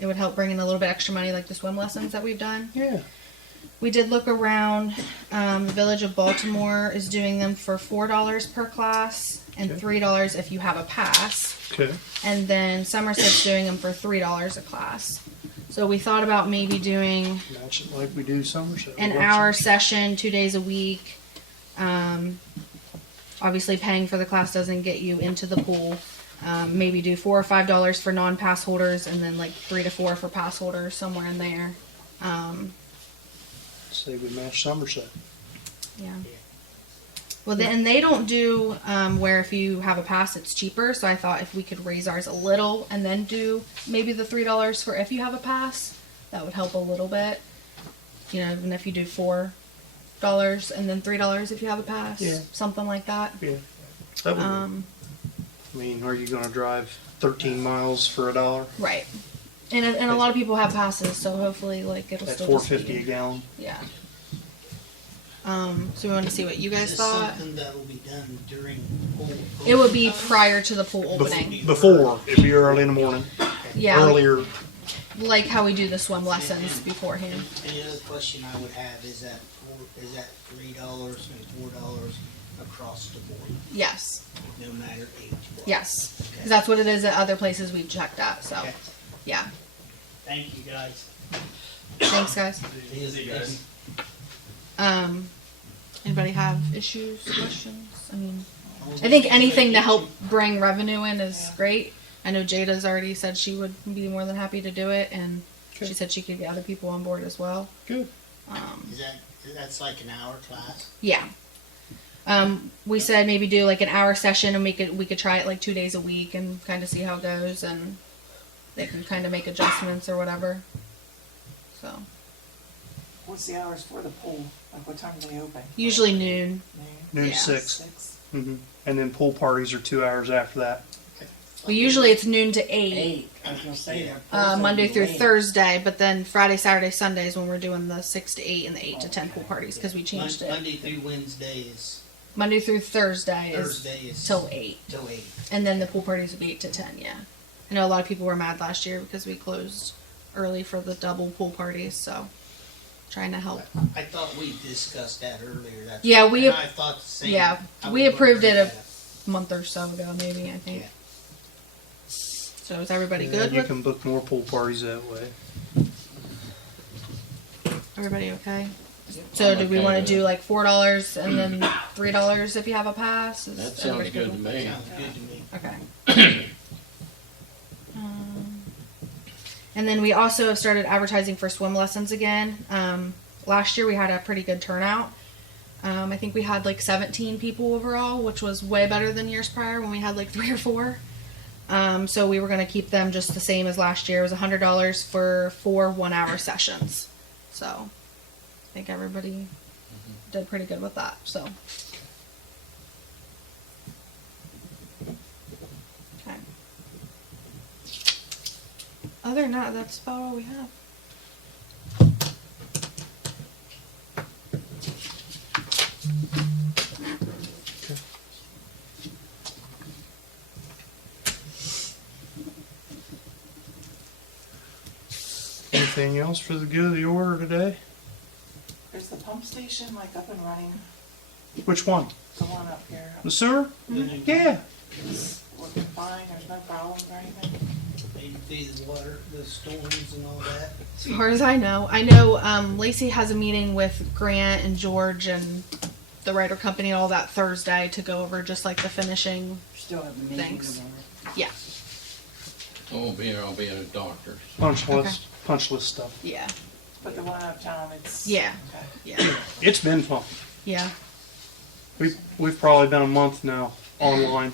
It would help bring in a little bit extra money like the swim lessons that we've done. Yeah. We did look around. The Village of Baltimore is doing them for $4 per class and Okay. $3 if you have a pass. Okay. And then Somerset's doing them for $3 a class. So we thought about maybe doing Match it like we do Somerset. an hour session 2 days a week. Obviously, paying for the class doesn't get you into the pool. Maybe do $4 or $5 for non-pass holders, and then like $3 to $4 for pass holders, somewhere in there. Say we match Somerset. Yeah. Well, and they don't do where if you have a pass, it's cheaper. So I thought if we could raise ours a little and then do maybe the $3 for if you have a pass, that would help a little bit. You know, even if you do $4 and then $3 if you have a pass, Yeah. something like that. Yeah. That would work. I Um, mean, are you going to drive 13 miles for $1? right. And a lot of people have passes, so hopefully, like it'll At still just $4.50 be, a gallon. yeah. So we want to see what you Is guys this thought. something that'll be done during pool? It would be prior to the pool opening. Before, it'd be early in the morning. Yeah, Earlier. like how we do the swim lessons beforehand. And the other question I would have is that $3 and $4 across the board, Yes, no matter age? yes, because that's what it is at other places we've checked at. So, Okay. yeah. Thank you, guys. Thanks, guys. See you guys. Anybody have issues, questions? I mean, I think anything to help bring revenue in is great. I know Jada's already said she would be more than happy to do it, and she Okay. said she could get other people on board as well. Good. That's like an hour class? Yeah. We said maybe do like an hour session, and we could try it like 2 days a week and kind of see how it goes, and they can kind of make adjustments or whatever. So What's the hours for the pool? Like what time do they open? usually noon. Noon Yeah. 6. 6? Mm-hmm. And then pool parties are 2 hours after that. Well, usually it's noon to 8. I was gonna say that. Monday through Thursday, but then Friday, Saturday, Sundays when we're doing the 6 to 8 and the 8 to 10 pool parties because we changed it. Monday through Wednesday is, Monday through Thursday Thursday is. is till 8, Till 8. and then the pool parties would be 8 to 10. Yeah, I know a lot of people were mad last year because we closed early for the double pool parties, so trying to help. I thought we discussed that earlier. That's Yeah, we and ap- I thought the same. yeah, I we would approved bring it that up. a month or so ago, maybe I think. Yeah. So is everybody Yeah, good you with can book more pool parties that way. everybody? Okay. So do we okay want to with do it. like $4 and then $3 if you have a pass? Is That sounds everybody good to with me. Sounds good to me. Okay. And then we also have started advertising for swim lessons again. Last year we had a pretty good turnout. I think we had like 17 people overall, which was way better than years prior when we had like 3 or 4. So we were going to keep them just the same as last year. It was $100 for 4 1-hour sessions. So I think everybody did pretty good with that, so. Okay. Other than that, that's about all we have. Anything else for the good of the order today? Is the pump station like up and running? Which one? The one up here? The sewer? Yeah. It's working fine, there's no problems or anything? They do the water, the storms and all that. As far as I know, Lacey has a meeting with Grant and George and the Ryder Company and all that Thursday to go over just like the finishing. Still have a meeting Thanks. tomorrow. Yeah, I'll be at a doctor's. Punch list stuff. yeah, But the one uptown, it's. Yeah. Okay. yeah, It's been fun. yeah. We've probably been a month now online.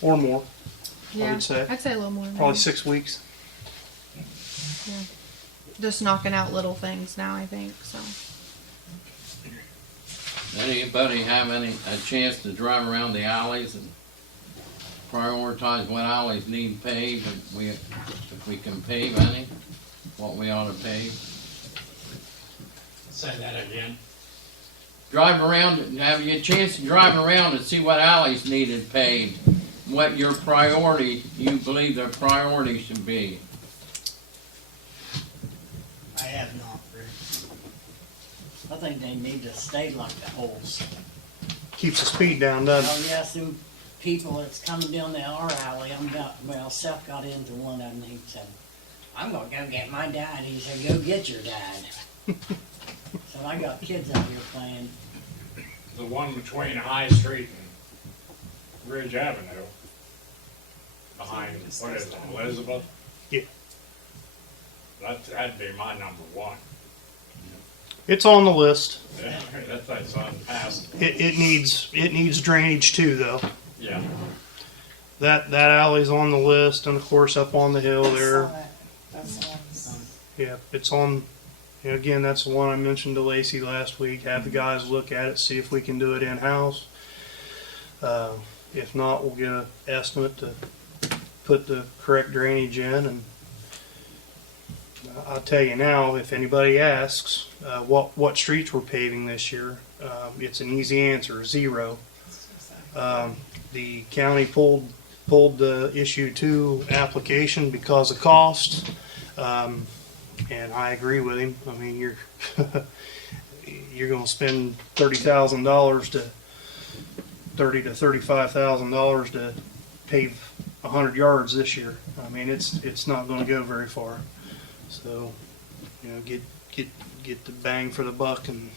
Or more. Yeah, would say. I'd say a little more. Probably 6 weeks. Yeah. Just knocking out little things now, I think, so. Anybody have a chance to drive around the alleys and prioritize what alleys need paved, and if we can pave any, what we ought to pave? Say that again. Drive around, have you a chance to drive around and see what alleys needed paved? What your priority, you believe their priority should be? I have not, Rick. I think they need to stay like the holes. Keeps the speed down, doesn't it? Oh, yes, them people that's coming down the our alley, Seth got into one of them, he said, I'm gonna go get my dad. He said, go get your dad. So I got kids out here playing. The one between High Street and Ridge Avenue, behind, what is it, Elizabeth? Yeah. That'd be my number one. It's on the list. That's unpassable. It needs drainage too, though. Yeah. That alley's on the list, and of course up on the hill there. Saw that. That's the one. Yeah, it's on. Again, that's the one I mentioned to Lacey last week. Have the guys look at it, see if we can do it in house. If not, we'll get an estimate to put the correct drainage in. And I'll tell you now, if anybody asks what streets we're paving this year, it's an easy answer: 0. The county pulled the issue 2 application because of cost. And I agree with him. I mean, you're going to spend $30,000 to $35,000 to pave 100 yards this year. I mean, it's not going to go very far. So, get the bang for the buck, and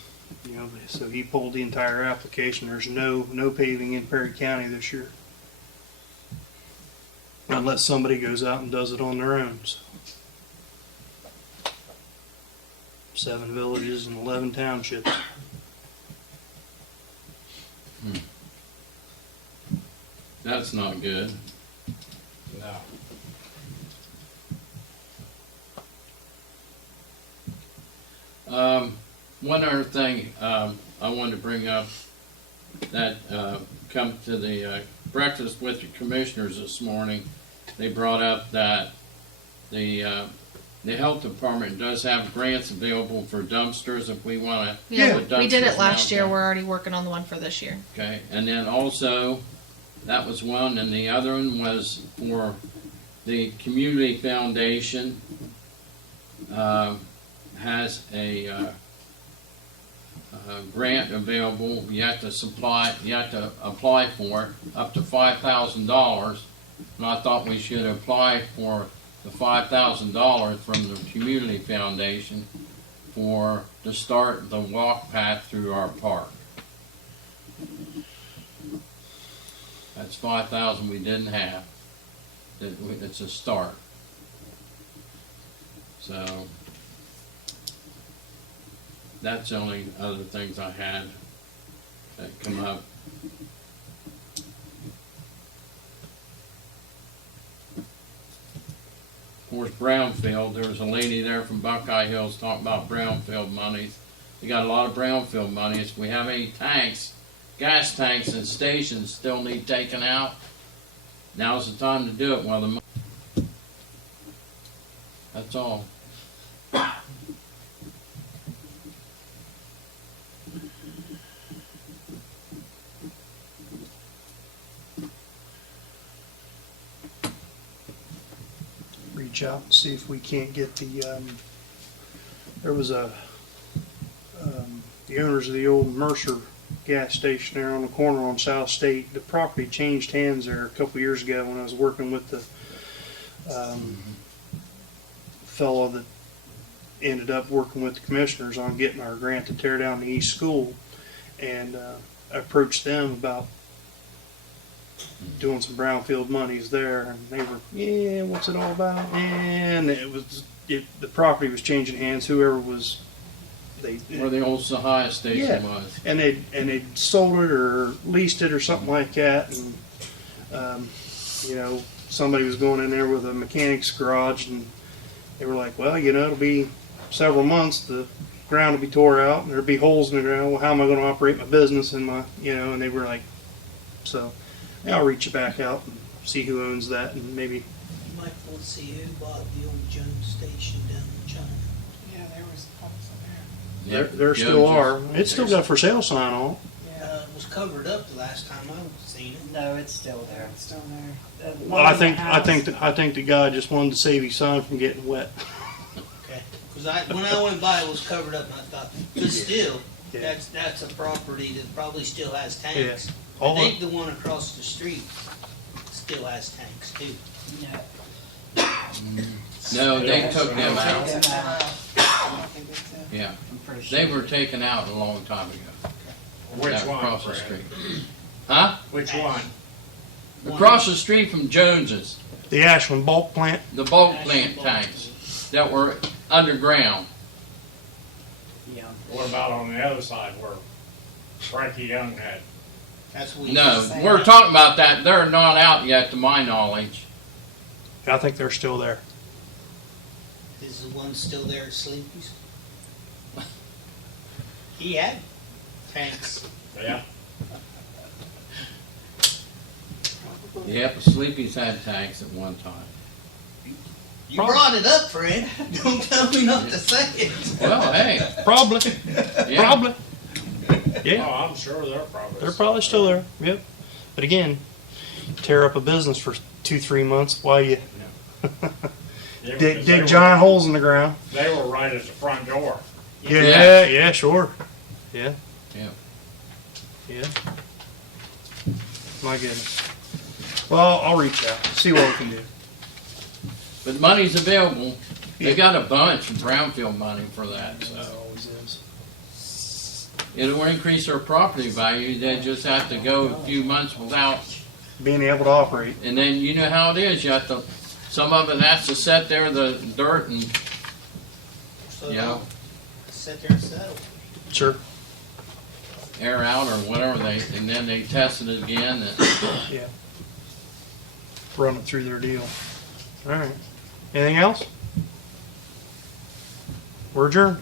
so he pulled the entire application. There's no paving in Perry County this year, unless somebody goes out and does it on their own. So. 7 villages and 11 townships. That's not good. No. One other thing I wanted to bring up that come to the breakfast with the commissioners this morning. They brought up that the health department does have grants available for dumpsters if we want to. Yeah, put we did it dumpsters last out year. there. We're already working on the one for this year. Okay, and then also, that was one, and the other one was for the community foundation. Has a grant available. You have to apply for it, up to $5,000. And I thought we should apply for the $5,000 from the community foundation to start the walk path through our park. That's $5,000 we didn't have. It's a start. So that's the only other things I had that come up. Of course, Brownfield, there was a lady there from Buckeye Hills talking about Brownfield monies. We got a lot of brownfield money. If we have any tanks, gas tanks and stations still need taken out, now's the time to do it while the money. That's all. Reach out and see if we can't get the, there was the owners of the old Mercer gas station there on the corner on South State. The property changed hands there a couple years ago when I was working with the fellow that ended up working with the commissioners on getting our grant to tear down the East School, and I approached them about doing some brownfield monies there, and they were, yeah, what's it all about? And the property was changing hands. Whoever was, Where the old Sahia station Yeah. was. and they sold it or leased it or something like that, and you know, somebody was going in there with a mechanic's garage, and they were like, well, you know, it'll be several months, the ground will be tore out and there'll be holes in the ground. Well, how am I going to operate my business and my, you know? And they were like, so yeah, I'll reach back out and see who owns that, and maybe. You might want to see who bought the old Jones station down in China. Yeah, there was pumps in there. There still are. It's still got a for sale sign on it. Yeah, It was covered up the last time I seen it. No, it's still there. it's still there. Well, I think the guy just wanted to save his son from getting wet. Okay. Because when I went by, it was covered up, and I thought, but still, Yeah. that's a property that probably still has tanks. All I think the one across the street still has tanks too. No, No, they took them out. Take them out. I don't think it's a- Yeah, I'm pretty sure. they were taken out a long time ago. Which Down one, across the Fred? street. Huh? Which one? Across the street from Jones's, The Ashland bulk plant. the bulk plant tanks that were underground. Yeah. What about on the other side where Frankie Young had? That's what No, we're talking about that. They're not out yet, to my knowledge. I think they're still there. Is the one still there at Sleepy's? He had tanks. Yeah. Probably. Yep, Sleepy's had tanks at one time. You brought it up, Fred. Don't tell me not to say it. Well, hey, Probably. yeah. Probably. Yeah. Oh, I'm sure they're probably. They're probably still there. Yep. But again, tear up a business for 2-3 months while you Yeah, dig because they giant holes in the ground. They were right at the front door. Yeah, sure. Yeah. Yeah. Yeah. My goodness. Well, I'll reach out, see what we can do. But money's available. They Yeah. got a bunch of brownfield money for that, so. That always is. It'll increase their property value. They just have to go a few months without, Being able to operate. and then you know how it is. You have to, some of it has to set there, the dirt, and, So you know, sit there and settle. Sure. air out or whatever and then they test it again. And, Yeah. Run it through their deal. All right. Anything else? We're adjourned.